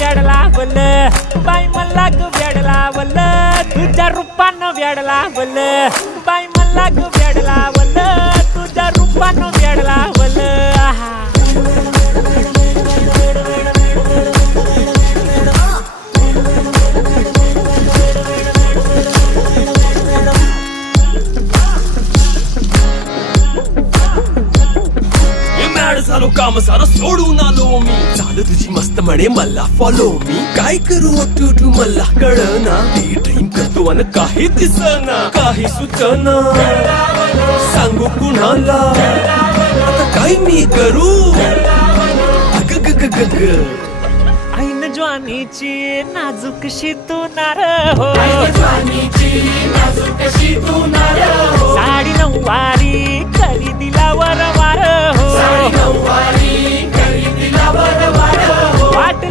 वेड लावल बाई मला ग वेड लावल तुझ्या रूपानं वेड लावल बाई मला ग वेड लावल तुझ्या रूपानं वेड लावल झालो काम सारा सोडून आलो मी चाल तुझी मस्त म्हणे मला फॉलो मी काय करू टू मला कळना ड्रीम करतो आणि काही दिसना काही सुचना सांगू कुणाला आता काय मी करू अग ग ग ग ग ऐन ज्वानीची नाजूकशी तू नार हो साडी नऊवारी करी दिला वर वार हो वाट